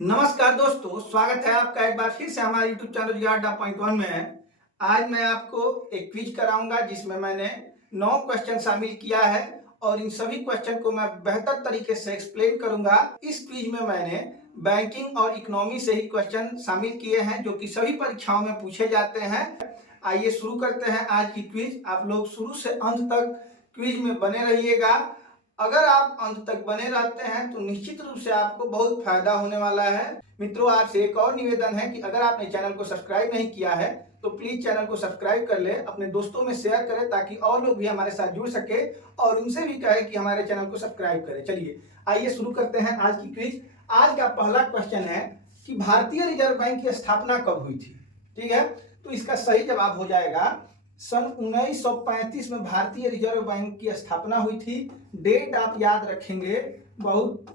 नमस्कार दोस्तों, स्वागत है आपका एक बार फिर से हमारे YouTube चैनल जिज्ञासा.1 में। आज मैं आपको एक क्विज कराऊंगा जिसमें मैंने 9 क्वेश्चन शामिल किया है और इन सभी क्वेश्चन को मैं बेहतर तरीके से एक्सप्लेन करूंगा। इस क्विज में मैंने बैंकिंग और इकोनॉमी से ही क्वेश्चन शामिल किए हैं जो कि सभी परीक्षाओं में पूछे जाते हैं। आइए शुरू करते हैं आज की क्विज। आप लोग शुरू से अंत तक क्विज में बने रहिएगा। अगर आप अंत तक बने रहते हैं तो निश्चित रूप से आपको बहुत फायदा होने वाला है। मित्रों, आपसे एक और निवेदन है कि अगर आपने चैनल को सब्सक्राइब नहीं किया है तो प्लीज चैनल को सब्सक्राइब कर ले, अपने दोस्तों में शेयर करें ताकि और लोग भी हमारे साथ जुड़ सके और उनसे भी कहे कि हमारे चैनल को सब्सक्राइब करें। चलिए आइए शुरू करते हैं आज की क्विज। आज का पहला क्वेश्चन है कि भारतीय रिजर्व बैंक की स्थापना कब हुई थी। ठीक है, तो इसका सही जवाब हो जाएगा सन 1935 में भारतीय रिजर्व बैंक की स्थापना हुई थी। डेट आप याद रखेंगे, बहुत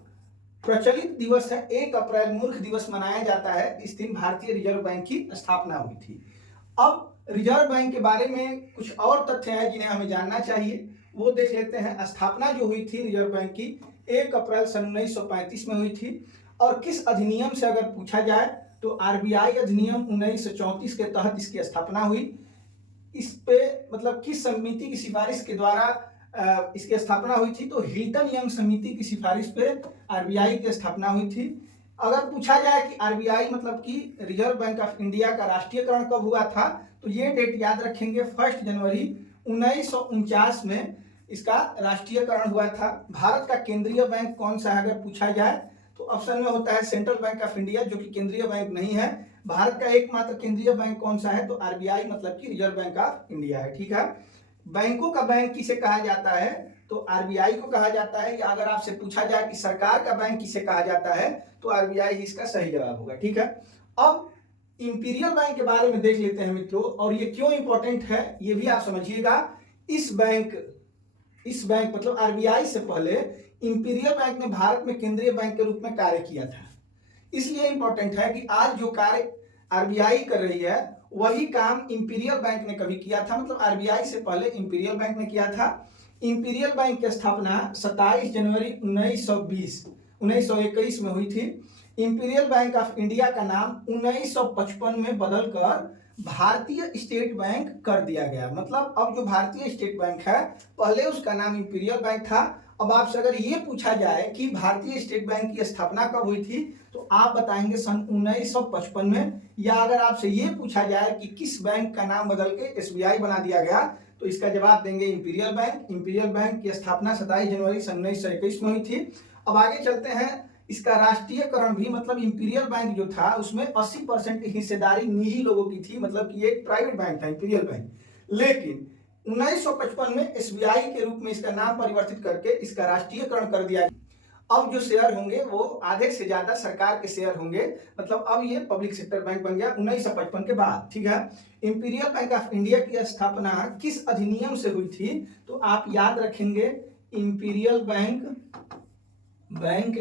प्रचलित दिवस है। 1 अप्रैल मूर्ख दिवस मनाया जाता है। इस दिन भारतीय रिजर्व बैंक की स्थापना हुई थी। अब रिजर्व बैंक के बारे में कुछ और तथ्य हैं जिन्हें हमें जानना चाहिए, वो देख लेते हैं। स्थापना जो हुई थी रिजर्व बैंक की 1 अप्रैल सन 1935 में हुई थी। और किस अधिनियम से अगर पूछा जाए तो आरबीआई अधिनियम 1934 के तहत इसकी स्थापना हुई। इस पे मतलब किस समिति की सिफारिश के द्वारा इसकी स्थापना हुई थी, तो हिल्टन यंग समिति की सिफारिश पे आरबीआई की स्थापना हुई थी। अगर पूछा जाए कि आरबीआई मतलब कि रिजर्व बैंक ऑफ इंडिया का राष्ट्रीयकरण कब हुआ था, तो ये डेट याद रखेंगे 1 जनवरी 1949 में इसका राष्ट्रीयकरण हुआ था। भारत का केंद्रीय बैंक कौन सा है अगर पूछा जाए तो ऑप्शन में होता है सेंट्रल बैंक ऑफ इंडिया, जो कि केंद्रीय बैंक नहीं है। भारत का एकमात्र केंद्रीय बैंक कौन सा है, तो आरबीआई मतलब कि रिजर्व बैंक ऑफ इंडिया है। ठीक है, बैंकों का बैंक किसे कहा जाता है, तो आरबीआई को कहा जाता है। या अगर आपसे पूछा जाए कि सरकार का बैंक किसे कहा जाता है, तो आरबीआई ही इसका सही जवाब होगा। ठीक है, अब इंपीरियल बैंक के बारे में देख लेते हैं मित्रों, और ये क्यों इंपॉर्टेंट है ये भी आप समझिएगा। इस बैंक मतलब आरबीआई से पहले इंपीरियल बैंक ने भारत में केंद्रीय बैंक के रूप में कार्य किया था। इसलिए इंपॉर्टेंट है कि आज जो कार्य आरबीआई कर रही है वही काम इंपीरियल बैंक ने कभी किया था। मतलब आरबीआई से पहले इंपीरियल बैंक ने किया था। इंपीरियल बैंक की स्थापना 27 जनवरी 1921 में हुई थी। इंपीरियल बैंक ऑफ इंडिया का नाम 1955 में बदलकर भारतीय स्टेट बैंक कर दिया गया। मतलब अब जो भारतीय स्टेट बैंक है पहले उसका नाम इंपीरियल बैंक था। अब आपसे अगर ये पूछा जाए कि भारतीय स्टेट बैंक की स्थापना कब हुई थी, तो आप बताएंगे सन 1955 में। या अगर आपसे ये पूछा जाए कि किस बैंक का नाम बदल के एसबीआई बना दिया गया, तो इसका जवाब देंगे इंपीरियल बैंक। इंपीरियल बैंक की स्थापना 27 जनवरी सन 1921 में हुई थी। अब आगे चलते हैं। इसका राष्ट्रीयकरण भी मतलब इंपीरियल बैंक जो था उसमें 80% हिस्सेदारी निजी लोगों की थी। मतलब कि एक प्राइवेट बैंक था इंपीरियल बैंक। लेकिन 1955 में एसबीआई के रूप में इसका नाम परिवर्तित करके इसका राष्ट्रीयकरण कर दिया। अब जो शेयर होंगे वो आधे से ज्यादा सरकार के शेयर होंगे। मतलब अब ये पब्लिक सेक्टर बैंक बन गया 1955 के बाद। ठीक है, इंपीरियल बैंक ऑफ इंडिया की स्थापना किस अधिनियम से हुई थी, तो आप याद रखेंगे इंपीरियल बैंक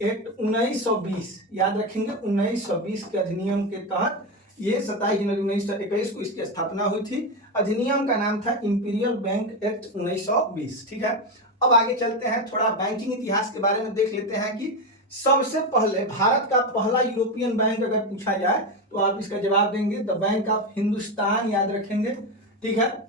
एक्ट 1920 याद रखेंगे। 1920 के अधिनियम के तहत ये 27 जनवरी 1921 को इसकी स्थापना हुई थी। अधिनियम का नाम था इंपीरियल बैंक एक्ट 1920। ठीक है, अब आगे चलते हैं। थोड़ा बैंकिंग इतिहास के बारे में देख लेते हैं कि सबसे पहले भारत का पहला यूरोपियन बैंक अगर पूछा जाए तो आप इसका जवाब देंगे द बैंक ऑफ हिंदुस्तान, याद रखेंगे। ठीक है,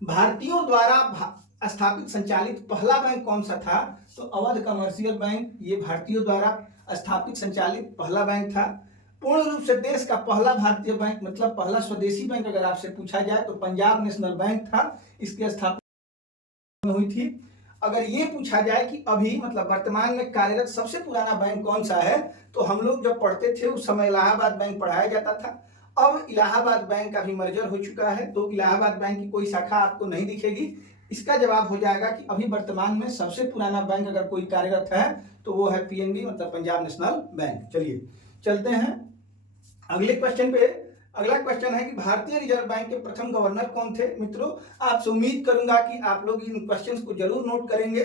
भारतीयों द्वारा स्थापित संचालित पहला बैंक कौन सा था, तो अवध कमर्शियल बैंक ये भारतीयों द्वारा स्थापित संचालित पहला बैंक था। पूर्ण रूप से देश का पहला भारतीय बैंक मतलब पहला स्वदेशी बैंक अगर आपसे पूछा जाए तो पंजाब नेशनल बैंक था, इसकी स्थापना हुई थी। अगर ये पूछा जाए कि अभी मतलब वर्तमान में कार्यरत सबसे पुराना बैंक कौन सा है, तो हम लोग जब पढ़ते थे उस समय इलाहाबाद बैंक पढ़ाया जाता था। अब इलाहाबाद बैंक का भी मर्जर हो चुका है, तो इलाहाबाद बैंक की कोई शाखा आपको नहीं दिखेगी। इसका जवाब हो जाएगा कि अभी वर्तमान में सबसे पुराना बैंक अगर कोई कार्यरत है तो वो है पीएनबी मतलब पंजाब नेशनल बैंक। चलिए चलते हैं अगले क्वेश्चन पे। अगला क्वेश्चन है कि भारतीय रिजर्व बैंक के प्रथम गवर्नर कौन थे। मित्रों, आपसे उम्मीद करूंगा कि आप लोग इन क्वेश्चंस को जरूर नोट करेंगे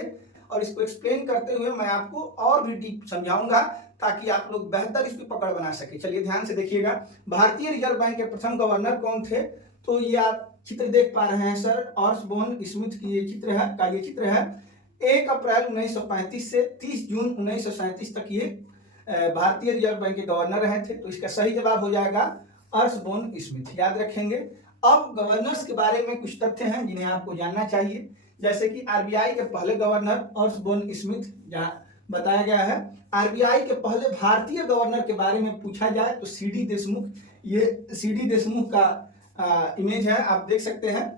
और इसको एक्सप्लेन करते हुए मैं आपको और भी डीप समझाऊंगा ताकि आप लोग बेहतर इस पर पकड़ बना सके। चलिए ध्यान से देखिएगा, भारतीय रिजर्व बैंक के प्रथम गवर्नर कौन थे, तो ये आप चित्र देख पा रहे हैं सर, ऑर्सबोन स्मिथ की ये चित्र है 1 अप्रैल 1935 से 30 जून 1937 तक ये भारतीय रिजर्व बैंक के गवर्नर रहे थे। तो इसका सही जवाब हो जाएगा अर्शबोन स्मिथ, याद रखेंगे। अब गवर्नर्स के बारे में कुछ तथ्य हैं जिन्हें आपको जानना चाहिए, जैसे कि आरबीआई के पहले गवर्नर अर्शबोन स्मिथ, जहाँ बताया गया है। आरबीआई के पहले भारतीय गवर्नर के बारे में पूछा जाए तो सीडी देशमुख, ये सीडी देशमुख का इमेज है, आप देख सकते हैं,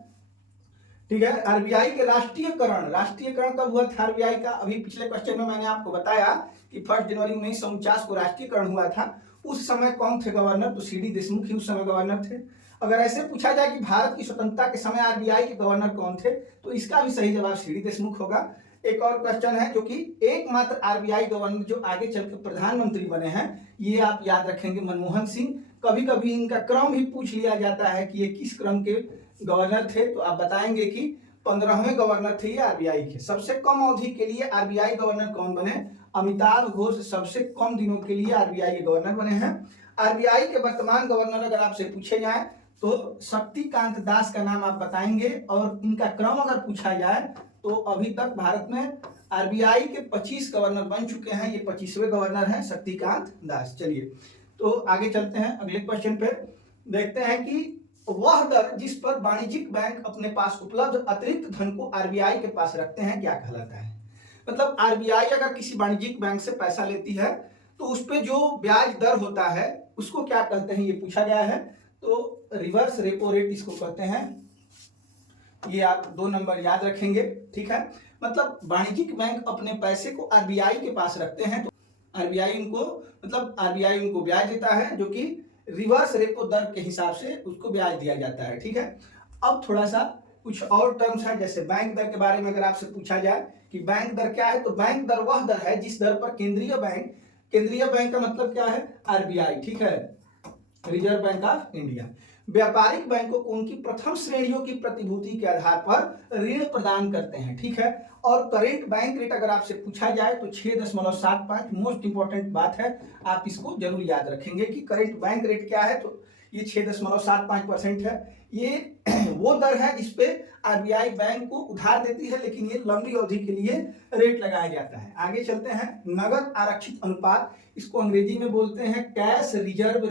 ठीक है। आरबीआई के राष्ट्रीयकरण कब हुआ था आरबीआई का? अभी पिछले क्वेश्चन में मैंने आपको बताया कि 1 जनवरी 1949 को राष्ट्रीयकरण हुआ था। उस समय कौन थे गवर्नर? तो सीडी देशमुख ही उस समय गवर्नर थे। अगर ऐसे पूछा जाए कि भारत की स्वतंत्रता के समय आरबीआई के गवर्नर कौन थे, तो इसका भी सही जवाब सीडी देशमुख होगा। एक और क्वेश्चन है जो कि एकमात्र आरबीआई गवर्नर जो आगे चलकर प्रधानमंत्री बने हैं, ये आप याद रखेंगे, मनमोहन सिंह। कभी कभी इनका क्रम भी पूछ लिया जाता है कि ये किस क्रम के गवर्नर थे, तो आप बताएंगे कि 15वें गवर्नर थे ये आरबीआई के। सबसे कम अवधि के लिए आरबीआई गवर्नर कौन बने? अमिताभ घोष सबसे कम दिनों के लिए आरबीआई के गवर्नर बने हैं। आरबीआई के वर्तमान गवर्नर अगर आपसे पूछे जाए तो शक्तिकांत दास का नाम आप बताएंगे, और इनका क्रम अगर पूछा जाए तो अभी तक भारत में आरबीआई के 25 गवर्नर बन चुके हैं, ये 25वें गवर्नर हैं शक्तिकांत दास। चलिए तो आगे चलते हैं, अगले क्वेश्चन पे देखते हैं कि वह दर जिस पर वाणिज्यिक बैंक अपने पास उपलब्ध अतिरिक्त धन को आरबीआई के पास रखते हैं क्या कहलाता है? मतलब आरबीआई अगर किसी वाणिज्यिक बैंक से पैसा लेती है तो उस पे जो ब्याज दर होता है उसको क्या कहते हैं, ये पूछा गया है। तो रिवर्स रेपो रेट इसको कहते हैं, ये आप 2 नंबर याद रखेंगे, ठीक है। मतलब वाणिज्यिक बैंक अपने पैसे को आरबीआई के पास रखते हैं तो आरबीआई उनको ब्याज देता है, जो कि रिवर्स रेपो दर के हिसाब से उसको ब्याज दिया जाता है, ठीक है। अब थोड़ा सा कुछ और टर्म्स है, जैसे बैंक दर के बारे में अगर आपसे पूछा जाए कि बैंक दर क्या है, तो बैंक दर वह दर है जिस दर पर केंद्रीय बैंक का मतलब क्या है? आरबीआई, ठीक है, रिजर्व बैंक ऑफ इंडिया, व्यापारिक बैंकों को उनकी प्रथम श्रेणियों की प्रतिभूति के आधार पर ऋण प्रदान करते हैं, ठीक है। और करेंट बैंक रेट अगर आपसे पूछा जाए तो 6.75, मोस्ट इंपॉर्टेंट बात है, आप इसको जरूर याद रखेंगे कि करेंट बैंक रेट क्या है, तो ये 6.75% है। ये वो दर है जिस पे आरबीआई बैंक को उधार देती है, लेकिन ये लंबी अवधि के लिए रेट लगाया जाता है। आगे चलते हैं, नगद आरक्षित अनुपात, इसको अंग्रेजी में बोलते हैं कैश रिजर्व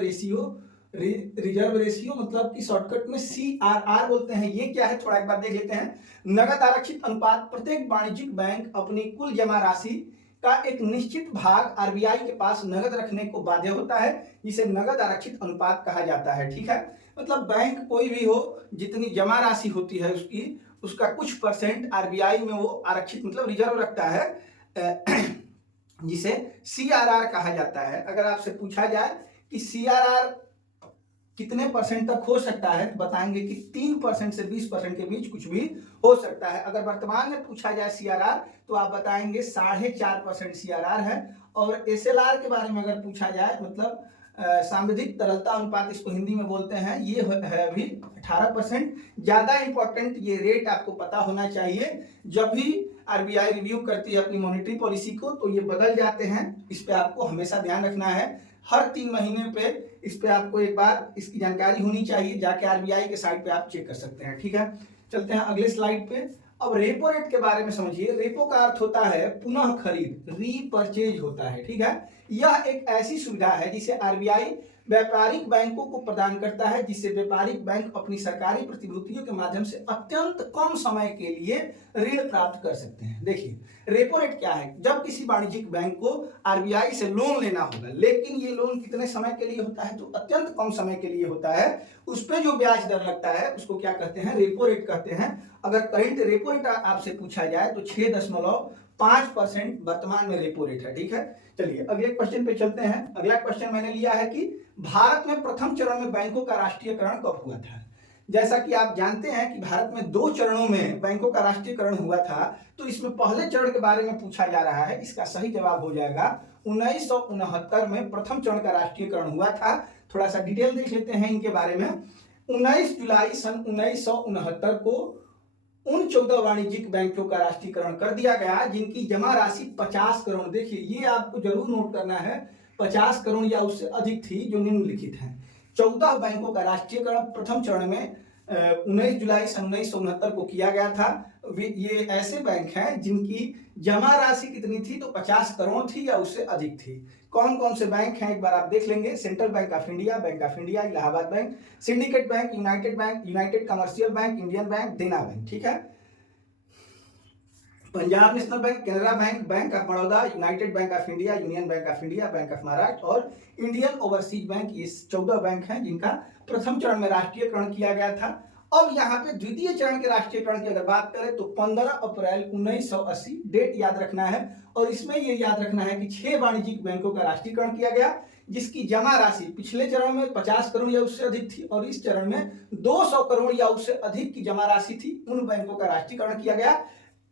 रेशियो, मतलब कि शॉर्टकट में CRR बोलते हैं। ये क्या है थोड़ा एक बार देख लेते हैं। नगद आरक्षित अनुपात, प्रत्येक वाणिज्यिक बैंक अपनी कुल जमा राशि का एक निश्चित भाग आरबीआई के पास नगद रखने को बाध्य होता है, जिसे नगद आरक्षित अनुपात कहा जाता है, ठीक है। मतलब बैंक कोई भी हो, जितनी जमा राशि होती है उसका कुछ परसेंट आरबीआई में वो आरक्षित मतलब रिजर्व रखता है, जिसे CRR कहा जाता है। अगर आपसे पूछा जाए कि CRR कितने परसेंट तक हो सकता है, तो बताएंगे कि 3% से 20% के बीच कुछ भी हो सकता है। अगर वर्तमान में पूछा जाए CRR तो आप बताएंगे 4.5% CRR है। और SLR के बारे में अगर पूछा जाए, मतलब सांविधिक तरलता अनुपात इसको हिंदी में बोलते हैं, ये है अभी 18%। ज्यादा इंपॉर्टेंट ये रेट आपको पता होना चाहिए, जब भी आरबीआई रिव्यू करती है अपनी मॉनेटरी पॉलिसी को तो ये बदल जाते हैं, इस पे आपको हमेशा ध्यान रखना है। हर 3 महीने पे इस पे आपको एक बार इसकी जानकारी होनी चाहिए, जाके आरबीआई के साइट पे आप चेक कर सकते हैं, ठीक है। चलते हैं अगले स्लाइड पे। अब रेपो रेट के बारे में समझिए। रेपो का अर्थ होता है पुनः खरीद, रीपर्चेज होता है, ठीक है। यह एक ऐसी सुविधा है जिसे आरबीआई व्यापारिक बैंकों को प्रदान करता है, जिससे व्यापारिक बैंक अपनी सरकारी प्रतिभूतियों के माध्यम से अत्यंत कम समय के लिए ऋण प्राप्त कर सकते हैं। देखिए रेपो रेट क्या है, जब किसी वाणिज्यिक बैंक को आरबीआई से लोन लेना होगा, लेकिन ये लोन कितने समय के लिए होता है, तो अत्यंत कम समय के लिए होता है, उस पर जो ब्याज दर लगता है उसको क्या कहते हैं, रेपो रेट कहते हैं। अगर करंट रेपो रेट आपसे पूछा जाए तो 6.5% वर्तमान में रेपो रेट है, ठीक है। चलिए अगले क्वेश्चन पे चलते हैं। अगला क्वेश्चन मैंने लिया है कि भारत में प्रथम चरण में बैंकों का राष्ट्रीयकरण कब हुआ था। जैसा कि आप जानते हैं कि भारत में 2 चरणों में बैंकों का राष्ट्रीयकरण हुआ था, तो इसमें पहले चरण के बारे में पूछा जा रहा है। इसका सही जवाब हो जाएगा 1969 में प्रथम चरण का राष्ट्रीयकरण हुआ था। थोड़ा सा डिटेल देख लेते हैं इनके बारे में। 19 जुलाई सन 1969 को उन 14 वाणिज्यिक बैंकों का राष्ट्रीयकरण कर दिया गया जिनकी जमा राशि 50 करोड़, देखिए ये आपको जरूर नोट करना है, 50 करोड़ या उससे अधिक थी, जो निम्नलिखित हैं। 14 बैंकों का राष्ट्रीयकरण प्रथम चरण में 19 जुलाई सन 1969 को किया गया था। ये ऐसे बैंक हैं जिनकी जमा राशि कितनी थी, तो 50 करोड़ थी या उससे अधिक थी। कौन कौन से बैंक हैं एक बार आप देख लेंगे। Central bank of India, Allahabad bank, syndicate bank, United commercial bank, Indian bank, देना बैंक, ठीक है। Punjab national bank, Canara bank, bank of Baroda, United bank of India, union bank of India, bank of Maharashtra और इंडियन ओवरसीज बैंक। ये 14 bank हैं जिनका प्रथम चरण में राष्ट्रीयकरण किया गया था। अब यहाँ पे द्वितीय चरण के राष्ट्रीयकरण की अगर बात करें तो 15 अप्रैल 1980 डेट याद रखना है। और इसमें ये याद रखना है कि 6 वाणिज्यिक बैंकों का राष्ट्रीयकरण किया गया, जिसकी जमा राशि पिछले चरण में 50 करोड़ या उससे अधिक थी और इस चरण में 200 करोड़ या उससे अधिक की जमा राशि थी। उन बैंकों का राष्ट्रीयकरण किया गया।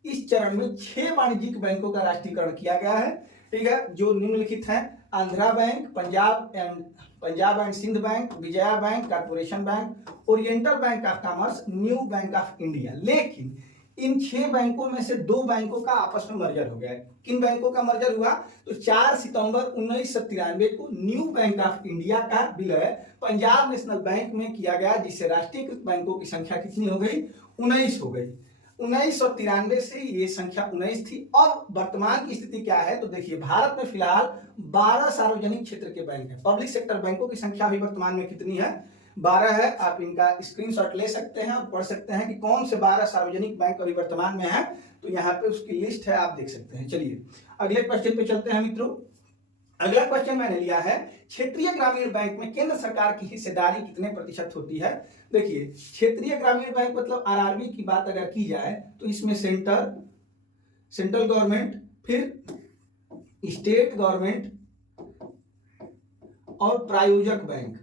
इस चरण में 6 वाणिज्यिक बैंकों का राष्ट्रीयकरण किया गया है, ठीक है, जो निम्नलिखित हैं: Andhra bank, Punjab and Sind bank, Vijaya bank, corporation bank, oriental bank of commerce, new bank of India. लेकिन इन 6 बैंकों में से 2 बैंकों का आपस में मर्जर हो गया है। किन बैंकों का मर्जर हुआ, तो 4 सितंबर 1993 को न्यू बैंक ऑफ इंडिया का विलय पंजाब नेशनल बैंक में किया गया, जिससे राष्ट्रीयकृत बैंकों की संख्या कितनी हो गई, 19 हो गई। 1993 से ये संख्या 19 थी। और वर्तमान की स्थिति क्या है, तो देखिए भारत में फिलहाल 12 सार्वजनिक क्षेत्र के बैंक हैं। पब्लिक सेक्टर बैंकों की संख्या भी वर्तमान में कितनी है, 12 है। आप इनका स्क्रीनशॉट ले सकते हैं और पढ़ सकते हैं कि कौन से 12 सार्वजनिक बैंक अभी वर्तमान में है, तो यहाँ पे उसकी लिस्ट है, आप देख सकते हैं। चलिए अगले क्वेश्चन पे चलते हैं मित्रों। अगला क्वेश्चन मैंने लिया है, क्षेत्रीय ग्रामीण बैंक में केंद्र सरकार की हिस्सेदारी कितने प्रतिशत होती है। देखिए क्षेत्रीय ग्रामीण बैंक मतलब आरआरबी की बात अगर की जाए तो इसमें सेंट्रल गवर्नमेंट, फिर स्टेट गवर्नमेंट और प्रायोजक बैंक,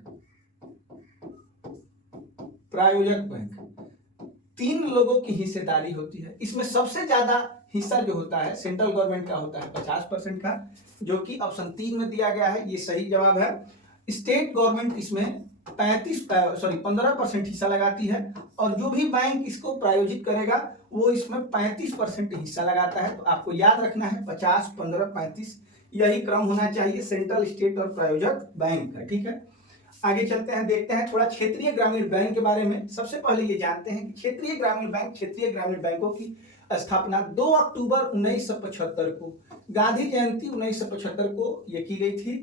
3 लोगों की हिस्सेदारी होती है। इसमें सबसे ज्यादा हिस्सा जो होता है सेंट्रल गवर्नमेंट का होता है 50% का, जो कि ऑप्शन 3 में दिया गया है, ये सही जवाब है। स्टेट गवर्नमेंट इसमें 15% हिस्सा लगाती है और जो भी बैंक इसको प्रायोजित करेगा वो इसमें 35% हिस्सा लगाता है। तो आपको याद रखना है 50, 15, 35 यही क्रम होना चाहिए सेंट्रल, स्टेट और प्रायोजक बैंक का, ठीक है। आगे चलते हैं, देखते हैं थोड़ा क्षेत्रीय ग्रामीण बैंक के बारे में। सबसे पहले ये जानते हैं कि क्षेत्रीय ग्रामीण बैंकों की स्थापना 2 अक्टूबर 1975 को, गांधी जयंती 1975 को ये की गई थी।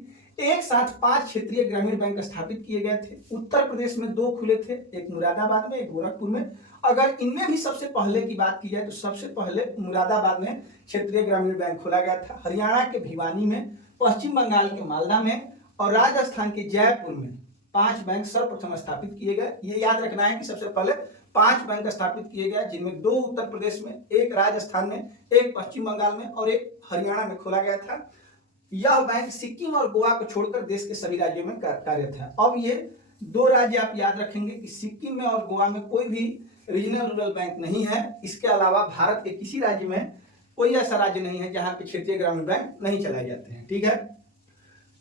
एक साथ 5 क्षेत्रीय ग्रामीण बैंक स्थापित किए गए थे। उत्तर प्रदेश में 2 खुले थे, एक मुरादाबाद में, एक गोरखपुर में। अगर इनमें भी सबसे पहले की बात की जाए तो सबसे पहले मुरादाबाद में क्षेत्रीय ग्रामीण बैंक खोला गया था, हरियाणा के भिवानी में, पश्चिम बंगाल के मालदा में और राजस्थान के जयपुर में 5 बैंक सर्वप्रथम स्थापित किए गए। ये याद रखना है कि सबसे पहले 5 बैंक स्थापित किए गए, जिनमें 2 उत्तर प्रदेश में, एक राजस्थान में, एक पश्चिम बंगाल में और एक हरियाणा में खोला गया था। यह बैंक सिक्किम और गोवा को छोड़कर देश के सभी राज्यों में कार्यरत है। अब ये 2 राज्य आप याद रखेंगे कि सिक्किम में और गोवा में कोई भी रीजनल रूरल बैंक नहीं है। इसके अलावा भारत के किसी राज्य में कोई ऐसा राज्य नहीं है जहां पे क्षेत्रीय ग्रामीण बैंक नहीं चलाए जाते हैं, ठीक है।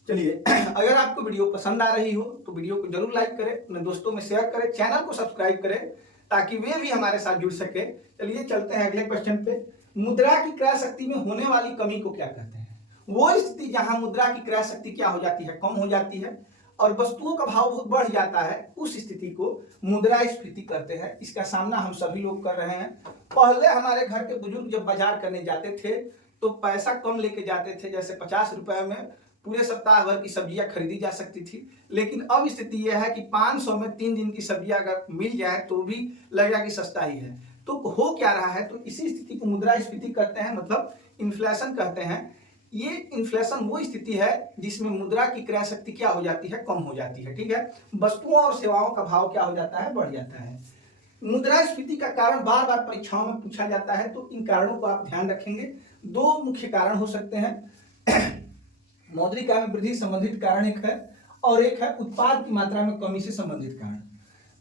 चलिए अगर आपको वीडियो पसंद आ रही हो तो वीडियो को जरूर लाइक करें, अपने दोस्तों में शेयर करें, चैनल को सब्सक्राइब करें ताकि वे भी हमारे साथ जुड़ सके। चलिए चलते हैं अगले क्वेश्चन पे। मुद्रा की क्रय शक्ति में होने वाली कमी को क्या कहते हैं। वो स्थिति जहां मुद्रा की क्रय शक्ति क्या हो जाती है, कम हो जाती है और वस्तुओं का भाव बहुत बढ़ जाता है, उस स्थिति को मुद्रास्फीति कहते हैं। इसका सामना हम सभी लोग कर रहे हैं। पहले हमारे घर के बुजुर्ग जब बाजार करने जाते थे तो पैसा कम लेके जाते थे, जैसे 50 रुपए में पूरे सप्ताह भर की सब्जियां खरीदी जा सकती थी। लेकिन अब स्थिति यह है कि 500 में 3 दिन की सब्जियां अगर मिल जाए तो भी लगेगा कि सस्ता ही है। तो हो क्या रहा है, तो इसी स्थिति को मुद्रास्फीति कहते हैं, मतलब इन्फ्लेशन कहते हैं। ये इन्फ्लेशन वो स्थिति है जिसमें मुद्रा की क्रय शक्ति क्या हो जाती है, कम हो जाती है, ठीक है। वस्तुओं और सेवाओं का भाव क्या हो जाता है, बढ़ जाता है। मुद्रास्फीति का कारण बार बार परीक्षाओं में पूछा जाता है, तो इन कारणों को आप ध्यान रखेंगे। 2 मुख्य कारण हो सकते हैं। मौद्रिक आय में वृद्धि संबंधित कारण एक है और एक है उत्पाद की मात्रा में कमी से संबंधित कारण।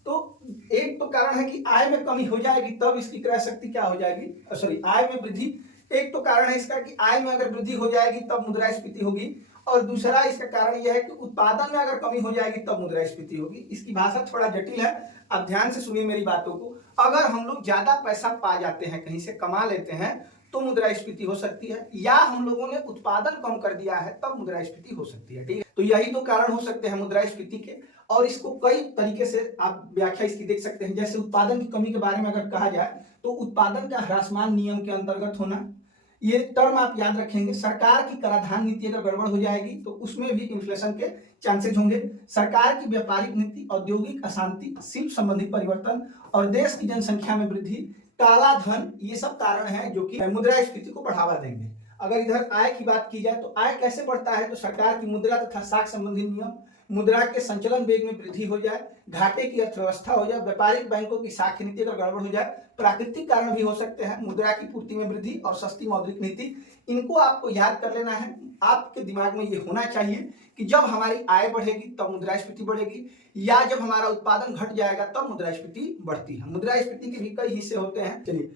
तो एक तो कारण है कि आय में कमी हो जाएगी तब इसकी क्रय शक्ति क्या हो जाएगी, आय में वृद्धि। एक तो कारण है इसका कि आय में अगर वृद्धि हो जाएगी तब मुद्रास्फीति होगी, और दूसरा इसका कारण यह है कि उत्पादन में अगर कमी हो जाएगी तब मुद्रास्फीति होगी। इसकी भाषा थोड़ा जटिल है, आप ध्यान से सुनिए मेरी बातों को। अगर हम लोग ज्यादा पैसा पा जाते हैं, कहीं से कमा लेते हैं, तो मुद्रास्फीति हो सकती है, या हम लोगों ने उत्पादन कम कर दिया है तब मुद्रास्फीति हो सकती है, ठीक है। तो यही 2 कारण हो सकते हैं मुद्रास्फीति के। और इसको कई तरीके से आप व्याख्या इसकी देख सकते हैं। जैसे उत्पादन की कमी के बारे में अगर कहा जाए तो उत्पादन का ह्रासमान नियम के अंतर्गत होना, ये टर्म आप याद रखेंगे। सरकार की कराधान नीति अगर गड़बड़ हो जाएगी तो उसमें भी इन्फ्लेशन के चांसेस होंगे। सरकार की व्यापारिक नीति, औद्योगिक अशांति, शिल्प संबंधी परिवर्तन और देश की जनसंख्या में वृद्धि, काला धन, ये सब कारण हैं जो कि मुद्रास्फीति को बढ़ावा देंगे। अगर इधर आय की बात की जाए तो आय कैसे बढ़ता है, तो सरकार की मुद्रा तथा साख संबंधी नियम, मुद्रा के संचलन वेग में वृद्धि हो जाए, घाटे की अर्थव्यवस्था हो जाए, व्यापारिक बैंकों की साख नीति अगर गड़बड़ हो जाए, प्राकृतिक कारण भी हो सकते हैं, मुद्रा की पूर्ति में वृद्धि और सस्ती मौद्रिक नीति। इनको आपको याद कर लेना है। आपके दिमाग में ये होना चाहिए कि जब हमारी आय बढ़ेगी तब मुद्रास्फीति बढ़ेगी, या जब हमारा उत्पादन घट जाएगा तब मुद्रास्फीति बढ़ती है। मुद्रास्फीति के भी कई हिस्से होते हैं। चलिए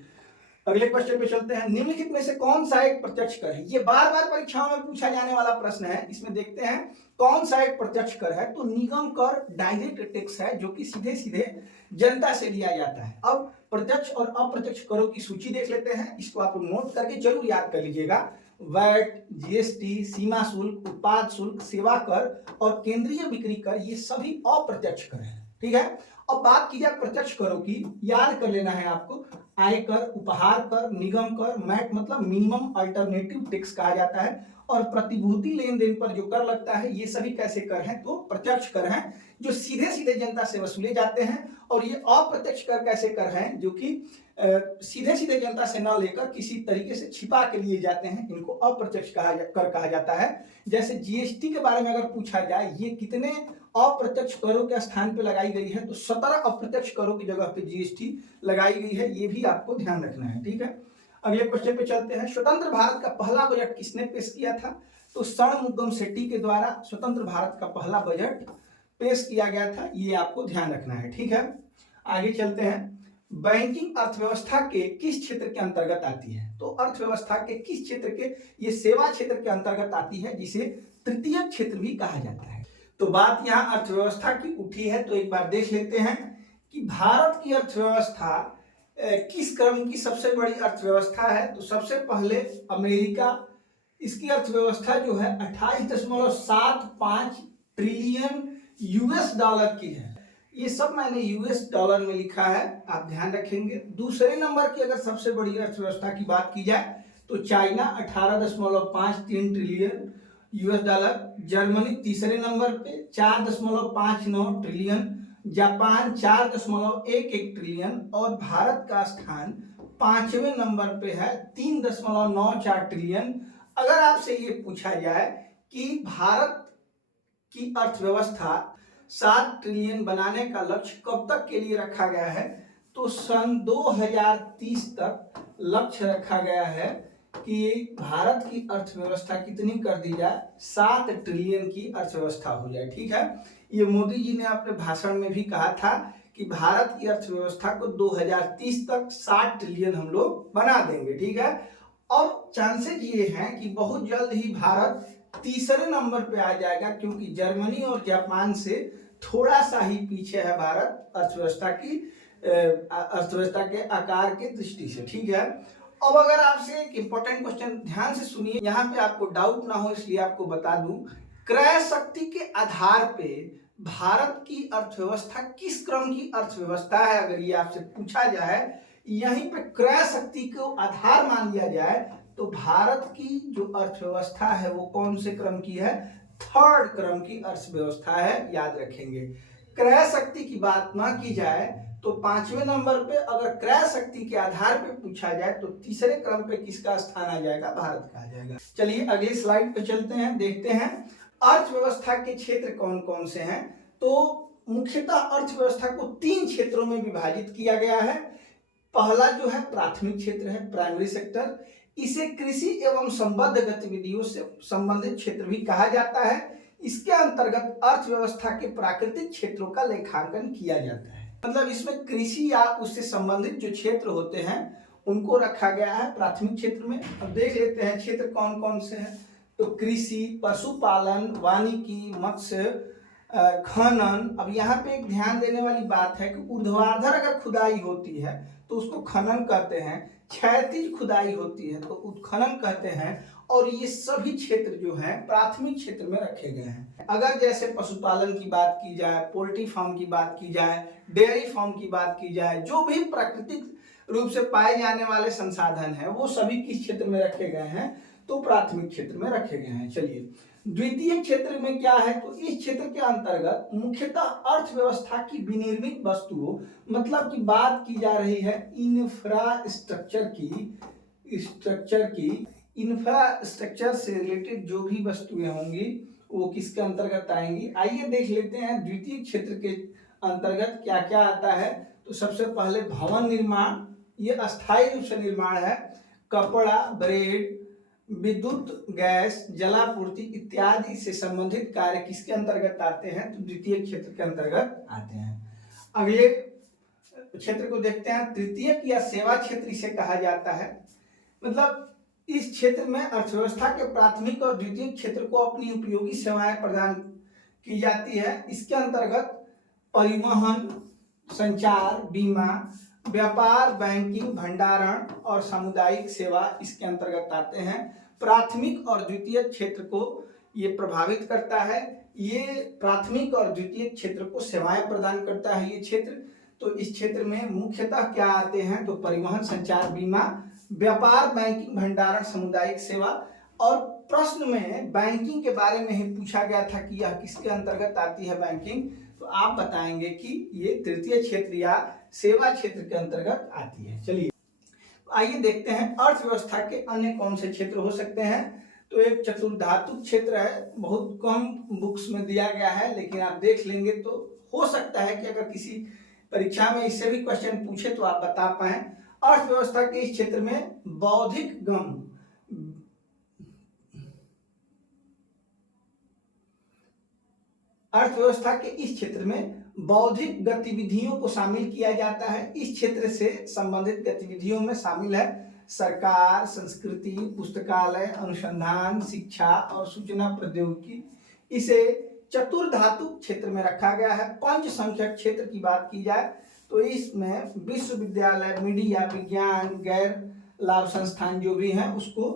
अगले क्वेश्चन पे चलते हैं। निम्नलिखित में से कौन सा एक प्रत्यक्ष कर है? ये बार बार परीक्षाओं में पूछा जाने वाला प्रश्न है। इसमें देखते हैं कौन सा एक प्रत्यक्ष कर है। तो निगम कर डायरेक्ट टैक्स है, जो कि सीधे सीधे जनता से लिया जाता है। अब प्रत्यक्ष और अप्रत्यक्ष करों की सूची देख लेते हैं। इसको आप नोट करके जरूर याद कर लीजिएगा। वैट, जीएसटी, सीमा शुल्क, उत्पाद शुल्क, सेवा कर और केंद्रीय बिक्री कर, ये सभी अप्रत्यक्ष कर है। ठीक है। अब बात की जाए प्रत्यक्ष करों की, याद कर लेना है आपको। आयकर, उपहार कर, निगम कर, मैट मतलब मिनिमम अल्टरनेटिव टैक्स कहा जाता है, और प्रतिभूति लेन देन पर जो कर लगता है, ये सभी कैसे कर हैं? तो प्रत्यक्ष कर हैं, जो सीधे सीधे जनता से वसूले जाते हैं। और ये अप्रत्यक्ष कर कैसे कर हैं? जो कि सीधे सीधे जनता से न लेकर किसी तरीके से छिपा के लिए जाते हैं, इनको अप्रत्यक्ष कर कहा जाता है। जैसे जीएसटी के बारे में अगर पूछा जाए, ये कितने अप्रत्यक्ष करों के स्थान पे लगाई गई है? तो 17 अप्रत्यक्ष करों की जगह पे जीएसटी लगाई गई है। ये भी आपको ध्यान रखना है। ठीक है। अगले क्वेश्चन पे चलते हैं। स्वतंत्र भारत का पहला बजट किसने पेश किया था? तो षणमुगम सेट्टी के द्वारा स्वतंत्र भारत का पहला बजट पेश किया गया था। ये आपको ध्यान रखना है। ठीक है। आगे चलते हैं। बैंकिंग अर्थव्यवस्था के किस क्षेत्र के अंतर्गत आती है? तो अर्थव्यवस्था के किस क्षेत्र के? ये सेवा क्षेत्र के अंतर्गत आती है, जिसे तृतीय क्षेत्र भी कहा जाता है। तो बात यहाँ अर्थव्यवस्था की उठी है, तो एक बार देख लेते हैं कि भारत की अर्थव्यवस्था किस क्रम की सबसे बड़ी अर्थव्यवस्था है। तो सबसे पहले अमेरिका, इसकी अर्थव्यवस्था जो है 28.75 ट्रिलियन यूएस डॉलर की है। ये सब मैंने यूएस डॉलर में लिखा है, आप ध्यान रखेंगे। दूसरे नंबर की अगर सबसे बड़ी अर्थव्यवस्था की बात की जाए तो China 18.53 trillion US dollar, Germany तीसरे नंबर पे 4.59 ट्रिलियन, जापान 4.11 ट्रिलियन, और भारत का स्थान 5वें नंबर पे है 3.94 ट्रिलियन। अगर आपसे ये पूछा जाए कि भारत की अर्थव्यवस्था 7 ट्रिलियन बनाने का लक्ष्य कब तक के लिए रखा गया है, तो सन 2030 तक लक्ष्य रखा गया है कि भारत की अर्थव्यवस्था कितनी कर दी जाए? 7 ट्रिलियन की अर्थव्यवस्था हो जाए। ठीक है। ये मोदी जी ने अपने भाषण में भी कहा था कि भारत की अर्थव्यवस्था को 2030 तक 7 ट्रिलियन हम लोग बना देंगे। ठीक है। और चांसेस ये हैं कि बहुत जल्द ही भारत तीसरे नंबर पे आ जाएगा, क्योंकि जर्मनी और जापान से थोड़ा सा ही पीछे है भारत अर्थव्यवस्था के आकार के दृष्टि से। ठीक है। अब अगर आपसे एक इंपॉर्टेंट क्वेश्चन ध्यान से सुनिए, यहाँ पे आपको डाउट ना हो इसलिए आपको बता दूं, क्रय शक्ति के आधार पे भारत की अर्थव्यवस्था किस क्रम की अर्थव्यवस्था है? अगर ये आपसे पूछा जाए, यहीं पे क्रय शक्ति को आधार मान लिया जाए, तो भारत की जो अर्थव्यवस्था है वो कौन से क्रम की है? 3rd क्रम की अर्थव्यवस्था है, याद रखेंगे। क्रय शक्ति की बात ना की जाए तो 5वें नंबर पे, अगर क्रय शक्ति के आधार पे पूछा जाए तो तीसरे क्रम पे किसका स्थान आ जाएगा? भारत का आ जाएगा। चलिए अगली स्लाइड पे चलते हैं, देखते हैं अर्थव्यवस्था के क्षेत्र कौन कौन से हैं। तो मुख्यतः अर्थव्यवस्था को 3 क्षेत्रों में विभाजित किया गया है। पहला जो है प्राथमिक क्षेत्र है, प्राइमरी सेक्टर। इसे कृषि एवं संबद्ध गतिविधियों से संबंधित क्षेत्र भी कहा जाता है। इसके अंतर्गत अर्थव्यवस्था के प्राकृतिक क्षेत्रों का लेखांकन किया जाता है। मतलब इसमें कृषि या उससे संबंधित जो क्षेत्र होते हैं उनको रखा गया है प्राथमिक क्षेत्र में। अब देख लेते हैं क्षेत्र कौन कौन से हैं। तो कृषि, पशुपालन, वानिकी, मत्स्य, खनन। अब यहाँ पे एक ध्यान देने वाली बात है कि ऊर्ध्वाधर अगर खुदाई होती है तो उसको खनन कहते हैं, क्षैतिज खुदाई होती है तो उत्खनन कहते हैं, और ये सभी क्षेत्र जो हैं प्राथमिक क्षेत्र में रखे गए हैं। अगर जैसे पशुपालन की बात की जाए, पोल्ट्री फार्म की बात की जाए, डेयरी फार्म की बात की जाए, जो भी प्राकृतिक रूप से पाए जाने वाले संसाधन हैं वो सभी किस क्षेत्र में रखे गए हैं, तो प्राथमिक क्षेत्र में रखे गए हैं। चलिए द्वितीय क्षेत्र में क्या है, तो इस क्षेत्र के अंतर्गत मुख्यतः अर्थव्यवस्था की विनिर्मित वस्तुओं, मतलब की बात की जा रही है इंफ्रास्ट्रक्चर से रिलेटेड जो भी वस्तुएं होंगी वो किसके अंतर्गत आएंगी। आइए देख लेते हैं द्वितीय क्षेत्र के अंतर्गत क्या क्या आता है। तो सबसे पहले भवन निर्माण, ये अस्थायी रूप से निर्माण है। कपड़ा, ब्रेड, विद्युत, गैस, जलापूर्ति इत्यादि से संबंधित कार्य किसके अंतर्गत आते हैं, तो द्वितीय क्षेत्र के अंतर्गत आते हैं। अगले क्षेत्र को देखते हैं, तृतीयक या सेवा क्षेत्र इसे कहा जाता है। मतलब इस क्षेत्र में अर्थव्यवस्था के प्राथमिक और द्वितीय क्षेत्र को अपनी उपयोगी सेवाएं प्रदान की जाती है। इसके अंतर्गत परिवहन, संचार, बीमा, व्यापार, बैंकिंग, भंडारण और सामुदायिक सेवा इसके अंतर्गत आते हैं। प्राथमिक और द्वितीय क्षेत्र को ये प्रभावित करता है। ये प्राथमिक और द्वितीय क्षेत्र को सेवाएं प्रदान करता है ये क्षेत्र। तो इस क्षेत्र में मुख्यतः क्या आते हैं, तो परिवहन, संचार, बीमा, व्यापार, बैंकिंग, भंडारण, सामुदायिक सेवा। और प्रश्न में बैंकिंग के बारे में ही पूछा गया था कि यह किसके अंतर्गत आती है बैंकिंग, तो आप बताएंगे कि ये तृतीय क्षेत्र या सेवा क्षेत्र के अंतर्गत आती है। चलिए आइए देखते हैं अर्थव्यवस्था के अन्य कौन से क्षेत्र हो सकते हैं। तो एक चतुर्धातुक क्षेत्र है, बहुत कम बुक्स में दिया गया है, लेकिन आप देख लेंगे तो हो सकता है कि अगर किसी परीक्षा में इससे भी क्वेश्चन पूछे तो आप बता पाए। अर्थव्यवस्था के इस क्षेत्र में बौद्धिक गतिविधियों को शामिल किया जाता है। इस क्षेत्र से संबंधित गतिविधियों में शामिल है सरकार, संस्कृति, पुस्तकालय, अनुसंधान, शिक्षा और सूचना प्रौद्योगिकी। इसे चतुर्धातुक क्षेत्र में रखा गया है। पंच संख्यक क्षेत्र की बात की जाए तो इसमें विश्वविद्यालय, मीडिया, विज्ञान, गैर लाभ संस्थान जो भी हैं उसको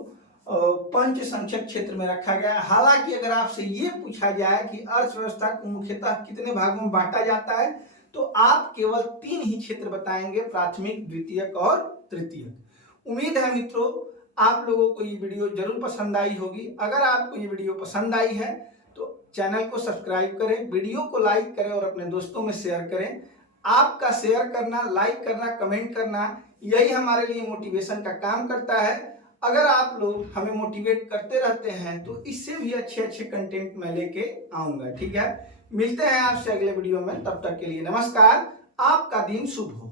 पंच संख्यक क्षेत्र में रखा गया है। हालांकि अगर आपसे ये पूछा जाए कि अर्थव्यवस्था को मुख्यतः कितने भागों में बांटा जाता है, तो आप केवल 3 ही क्षेत्र बताएंगे, प्राथमिक, द्वितीयक और तृतीयक। उम्मीद है मित्रों आप लोगों को ये वीडियो जरूर पसंद आई होगी। अगर आपको ये वीडियो पसंद आई है तो चैनल को सब्सक्राइब करें, वीडियो को लाइक करें और अपने दोस्तों में शेयर करें। आपका शेयर करना, लाइक करना, कमेंट करना, यही हमारे लिए मोटिवेशन का काम करता है। अगर आप लोग हमें मोटिवेट करते रहते हैं तो इससे भी अच्छे अच्छे कंटेंट मैं लेके आऊंगा। ठीक है, मिलते हैं आपसे अगले वीडियो में, तब तक के लिए नमस्कार। आपका दिन शुभ हो।